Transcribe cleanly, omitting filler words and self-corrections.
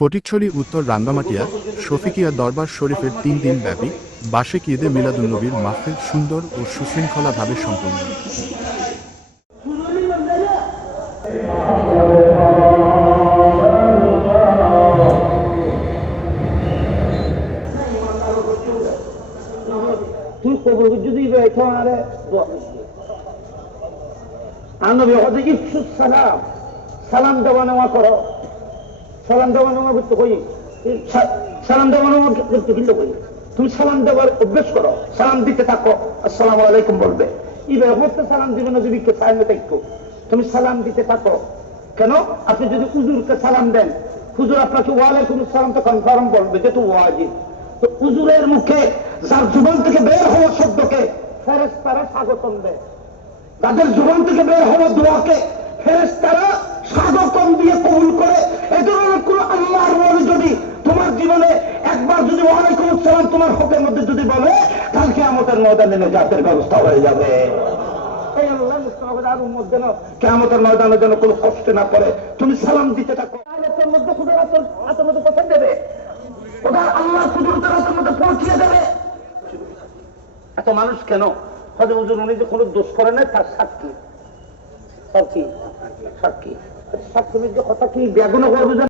ফটিকছড়ি উত্তর রাঙ্গামাটিয়া শফিকিয়া দরবার শরীফের ৩ দিন ব্যাপী বার্ষিক ঈদে মিলাদুন্নবীর মাহফিল সুন্দর ও সুশৃঙ্খলাভাবে সম্পন্ন। সালাম দেওয়া নেওয়া করো, সালাম দেওয়া নেওয়া করতে কই, সালাম দেওয়া নেওয়া করতে কিন্তু কই, তুমি সালাম দেওয়ার অভ্যেস করো, সালাম দিতে থাকো, আসসালামু আলাইকুম বলবে। এইভাবে হতে সালাম দিবে না, যদি সামনে থাকো তুমি সালাম দিতে থাকো। কেন? আপনি যদি হুজুরকে সালাম দেন, হুজুর আপনাকে ওয়ালাইকুম আসসালাম তো কনফার্ম বলবে, যেহেতু ওয়াজিব। তো হুজুরের মুখে যার জীবন থেকে বের হওয়া শব্দকে ফেরেশতারা স্বাগতম দেয়, যাদের জীবন থেকে বের হওয়া দোয়াকে ফেরেশতারা স্বাগতম দিয়ে কবুল করে। এ ধরনের কোন আল্লাহর ওলি যদি তোমার জীবনে একবার যদি ওয়ালাইকুম আসসালাম তোমার হকের মধ্যে যদি বলে, কাল কিয়ামতের ময়দানে নাজাতের ব্যবস্থা হয়ে যাবে। এই আল্লাহ মুস্তাফার উম্মত যেন কিয়ামতের ময়দানে যেন কোনো কষ্ট না করে, তুমি সালাম দিতে থাকো। আয়াতের মধ্যে খুদার হাতের মধ্যে পৌঁছে দেবে, ওটা আল্লাহ কুদরতের হাতের মধ্যে পৌঁছিয়ে দেবে। এত মানুষ কেন? হযরত হুজুর উনি যে কোনো দোষ করে না, তার সাক্ষী সাক্ষী সাক্ষী সাক্ষী কথা কি ব্যাগুন করবে।